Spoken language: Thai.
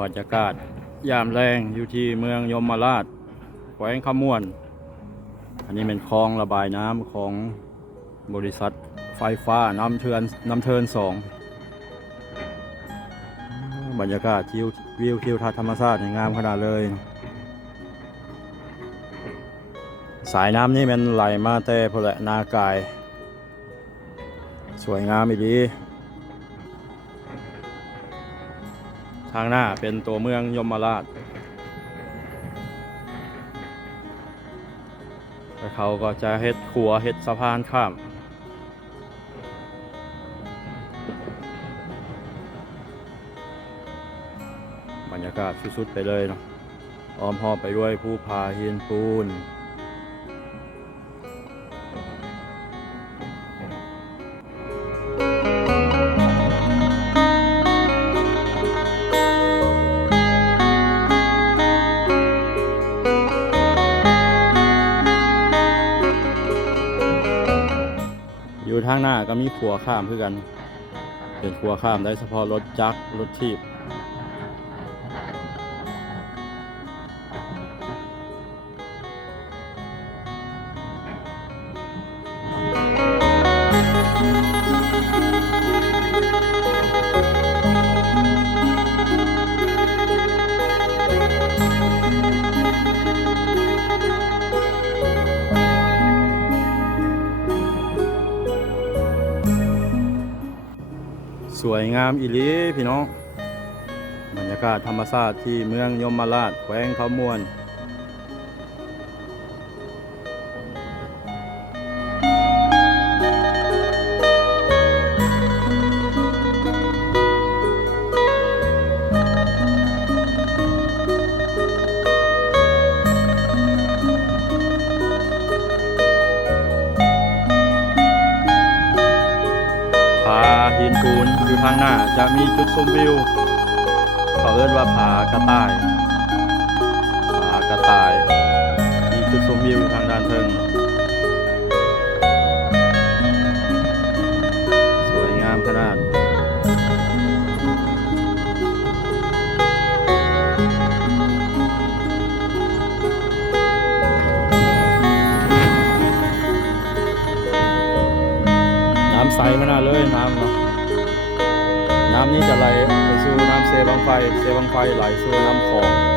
บรรยากาศ ยามแรงอยู่ที่เมืองยมราชแขวงขมวน อันนี้เป็นคลองระบายน้ำของบริษัทไฟฟ้าน้ำเทินน้ำเทินสองบรรยากาศทิววิวทิวทัศน์ธรรมชาติงามขนาดเลย สายน้ำนี่มันไหลมาแต่พละนากาย สวยงามอีดี ทางหน้าเป็นตัวเมืองยมราชแล้วเขาก็จะเฮ็ดขัวเฮ็ดสะพานข้าม บรรยากาศสุดๆไปเลยเนาะอ้อมหอบไปด้วยผู้พาหินปูน ทางหน้าก็มีขัวข้ามคือกัน เป็นขัวข้ามได้เฉพาะรถจักรรถทีบ สวยงามอีหลีพี่น้อง บรรยากาศธรรมชาติที่เมืองยมราชแขวงเขามวนาหินปูนอยู่ทางหน้าจะมีจุดชมวิว เขาเรียกว่าผากระต่ายผากระต่าย มีจุดชมวิวอยู่ทางด้านเทิงสวยงามขนาดน้ำใสขนาดเลยน้ำเนาะ น้ำนี้จะไหลไปสู่น้ำเซบังไฟ เซบังไฟไหลสู่น้ำคลอง